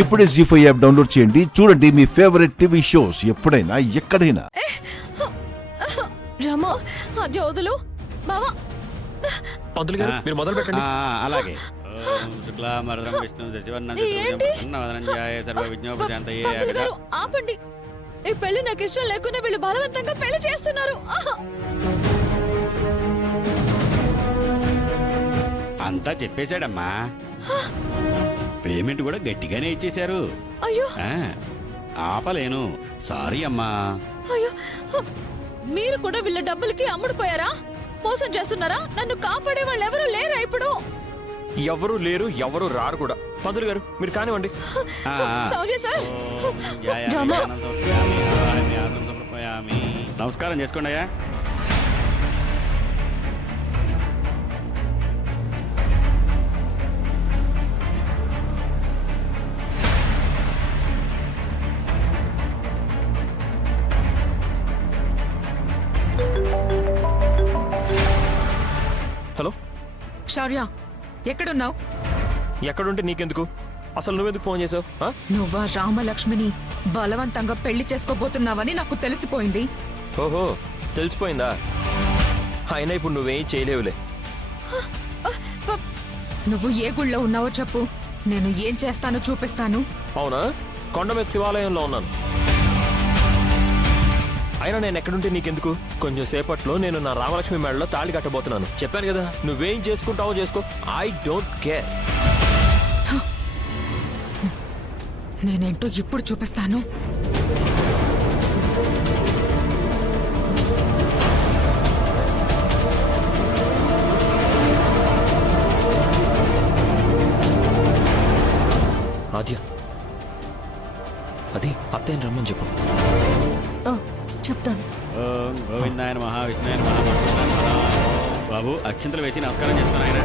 ఇప్పుడే జీ5 app download చేయండి. చూడండి మీ ఫేవరెట్ టీవీ షోస్ ఎప్పుడైనా ఎక్కడైనా. రామా అది వదులు బావా. పంతులు గారు మీరు మొదలు పెట్టండి. అలాగే శుక్లాంబరధరం విష్ణు శశివర్ణం సర్వ విజ్ఞోపశాంతయే. పంతులు గారు ఆపండి. ఈ పెళ్లి నాకు ఇష్టం లేకుండా వీళ్ళు బలవంతంగా పెళ్లి చేస్తున్నారు. అంతా చెప్పేశాడమ్మా. పేమెంట్ కూడా గట్టిగానే ఇచ్చేశారు. అయ్యో ఆపలేను. సారీ అమ్మా. అయ్యో మీరు కూడా వీళ్ళ డబ్బులకి అమ్ముడుపోయారా? మోసం చేస్తున్నారా? నన్ను కాపాడే వాళ్ళు ఎవరు లేరా ఇప్పుడు? ఎవరు లేరు, ఎవరు రారు కూడా. పంతులు గారు మీరు కానివ్వండి. Sorry sir. నమస్కారం చేసుకోండి అయ్యా. హలో శౌర్య, ఎక్కడున్నావు? ఎక్కడుంటే నీకెందుకు? అసలు నువ్వెందుకు ఫోన్ చేసావు? నువ్వా రామలక్ష్మిని బలవంతంగా పెళ్లి చేసుకోబోతున్నావని నాకు తెలిసిపోయింది. ఓహో తెలిసిపోయిందా? అయినా ఇప్పుడు నువ్వేం చేయలేవులే. నువ్వు ఏ గుళ్ళో ఉన్నావో చెప్పు, నేను ఏం చేస్తానో చూపిస్తాను. అవునా? కొండ మీద శివాలయంలో ఉన్నాను. అయినా నేను ఎక్కడుంటే నీకెందుకు? కొంచెం సేపట్లో నేను నా రామలక్ష్మి మేడలో తాళి కట్టబోతున్నాను. చెప్పాను కదా, నువ్వేం చేసుకుంటావో చేసుకో. I don't care. నేనేంటో ఇప్పుడు చూపిస్తాను. ఆద్య, అది అత్తయ్యని రమ్మని చెప్పు. చెప్తాను. ఓం గోవిందాయ నమః, విష్ణువే నమః, మహాదేవాయ నమః. బాబు అక్షింతలు వేసి నమస్కారం చేసుకుని ఆయన.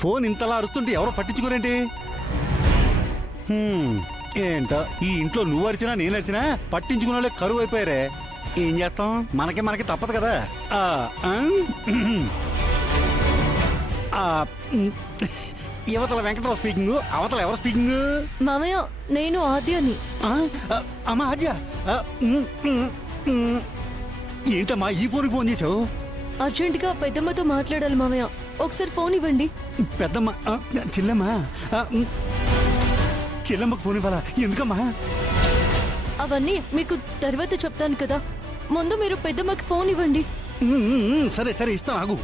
ఫోన్ ఇంతలా అరుస్తుంటే ఎవరో పట్టించుకోరేంటి? ఏంటో ఈ ఇంట్లో నువ్వు అరిచినా నేను అరిచినా పట్టించుకునే వాళ్ళే కరువు అయిపోయారే. ఏం చేస్తాం, మనకి తప్పదు కదా. యువతల వెంకటరావు స్పీకింగ్, అవతల ఎవరు స్పీకింగ్? మామయ్య నేను ఆద్యని. అమ్మా ఆద్య, ఏంటమ్మా ఈ ఫోన్ చేసావు? అర్జెంటుగా పెద్దమ్మతో మాట్లాడాలి మామయ్య. ఒకసారి ఫోన్ ఇవ్వండి. పెద్దమ్మ, చెల్లెమ్మా, చెల్లెమ్మకు ఫోన్ ఇవ్వాలా? ఎందుకమ్మా? అవన్నీ మీకు తర్వాత చెప్తాను కదా, ముందు మీరు పెద్దమ్మకి ఫోన్ ఇవ్వండి. సరే సరే ఇస్తాను, ఆగు.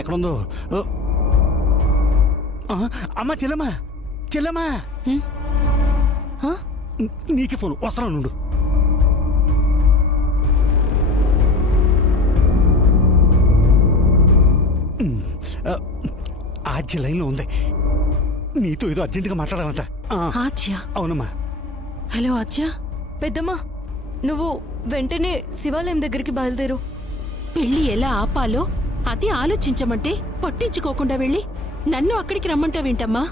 ఎక్కడుందో? అమ్మా చెల్లెమ్మా, చెల్లెమ్మా, నీకే ఫోన్ వస్తున్నాను నుండు. ఆద్య లైన్లో ఉంది, నీతో ఏదో అర్జెంటుగా మాట్లాడాలంట. ఆద్య? అవునమ్మా. హలో ఆద్య. పెద్దమ్మ నువ్వు వెంటనే శివాలయం దగ్గరికి బయలుదేరు. పెళ్లి ఎలా ఆపాలో అది ఆలోచించమంటే పట్టించుకోకుండా వెళ్ళి నన్ను అక్కడికి రమ్మంటావేంటమ్మా?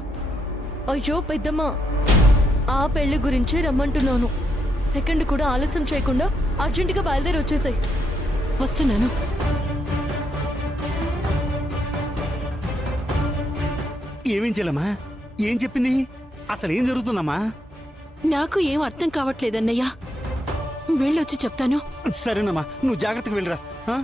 అయ్యో పెద్దమ్మ, ఆ పెళ్లి గురించే రమ్మంటున్నాను. సెకండ్ కూడా ఆలస్యం చేయకుండా అర్జెంటుగా బయలుదేరి వచ్చేసాయి. వస్తున్నాను. ఏమేం చెల్లమ్మా? ఏం చెప్పింది? అసలు ఏం జరుగుతుందమ్మా? నాకు ఏం అర్థం కావట్లేదన్నయ్యా. వెళ్ళొచ్చి చెప్తాను. సరేనమ్మా, నువ్వు జాగ్రత్తగా వెళ్ళరా. హా.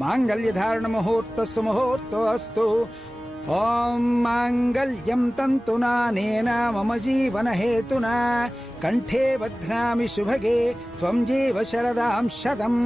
మా మాంగళ్యధారణ ముహూర్తస్సు ముహూర్తోస్తు. ఓం మాంగళ్యం తంతునానేన మమ జీవన హేతునా కంఠే బధ్నామి శుభగే త్వం జీవ శరదాం శతం.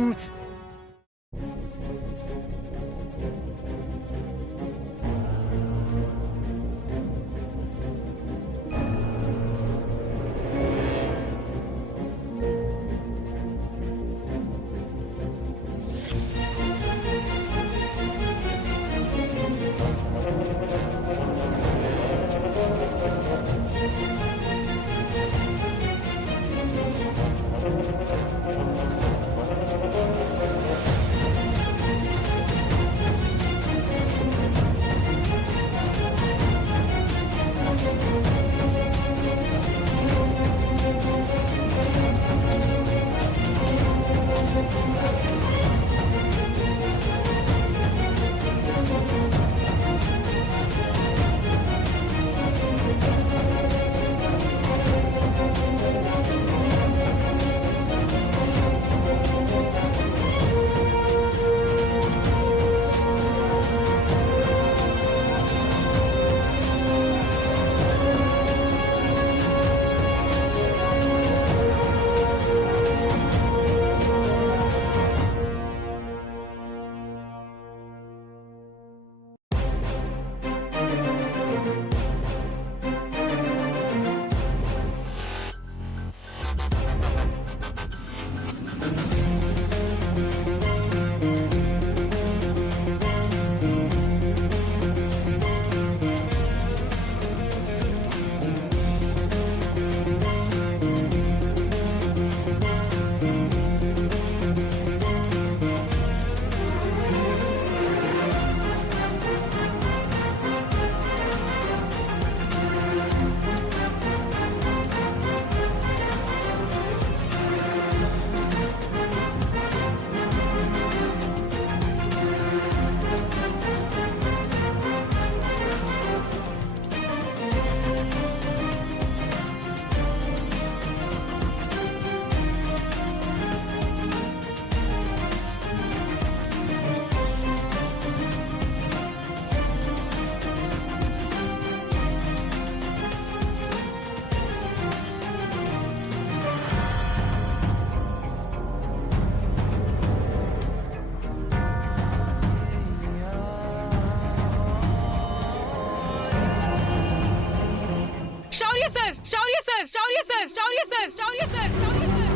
శౌర్య సార్, శౌర్య సార్, శౌర్య సార్, శౌర్య సార్, శౌర్య సార్, శౌర్య సార్.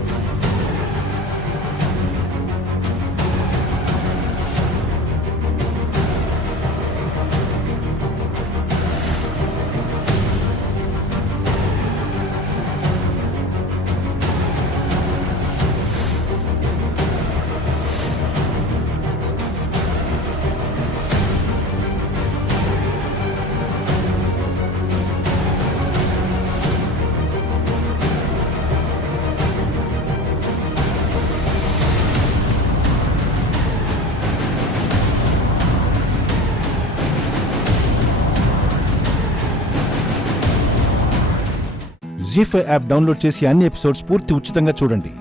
జీ5 యాప్ డౌన్లోడ్ చేసి అన్ని ఎపిసోడ్స్ పూర్తి ఉచితంగా చూడండి.